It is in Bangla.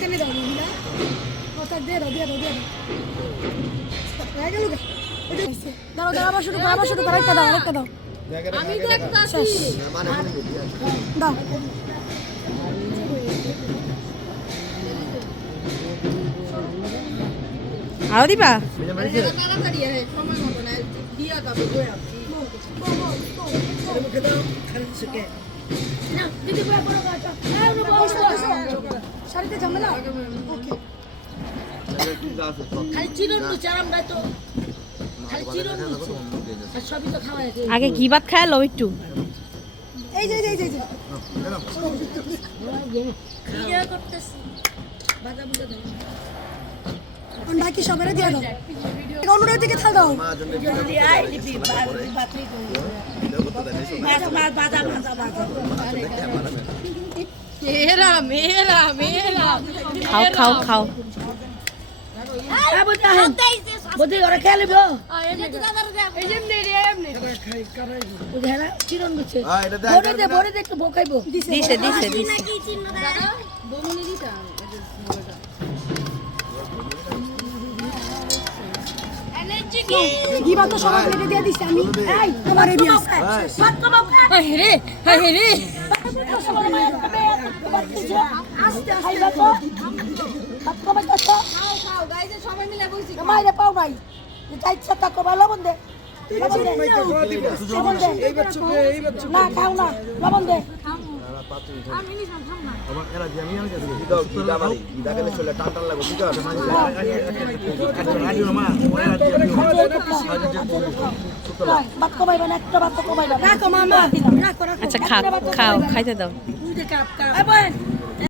মাঝখানে দাও না কথা দে দাও দিয়ে দাও দিয়ে দাও হয়ে গেল দাও দাও আবার শুরু করো একটা দাও আমি দেখতাছি দাও আরো দিবা তাড়াতাড়ি সময় মতো না দিয়া যাবে বয়া না দিদি বড় বড় গাছা হ্যাঁ শাড়িতে ঝামেলা ওকে খালি চিরন নুচে আমরা তো খালি চিরন নুচে আর সবই তো খাওয়া আছে আগে ঘি ভাত খায় লো একটু এই যে কি করতেছি বাজা বুঝা দাও বাকি সবারে দিয়ে দাও অনুরোধ দিকে থাক দাও আই দিবি বাতি বাজা বাজা বাজা বাজা মেরা খাও বদি ওরা খেলে বো চিরন গুছে বড়ে দে একটু বোকাইবো দিছে কি বাত সবাই প্লেটে দিয়ে দিছি আমি এই তোমারে দিয়ে ভাত কমাও রে আস্তে খাইবা তো ভাত কমাই তো খাও গাইজে সবাই মিলে বসি মাইরে পাও ভাই এটা ইচ্ছা তা কো ভালো বন্ধে না খাও না লবণ দে ভাত কমাইবা না একটা ভাত কমাইবা না কমামা আচ্ছা খাও খাইতে দাও কাপ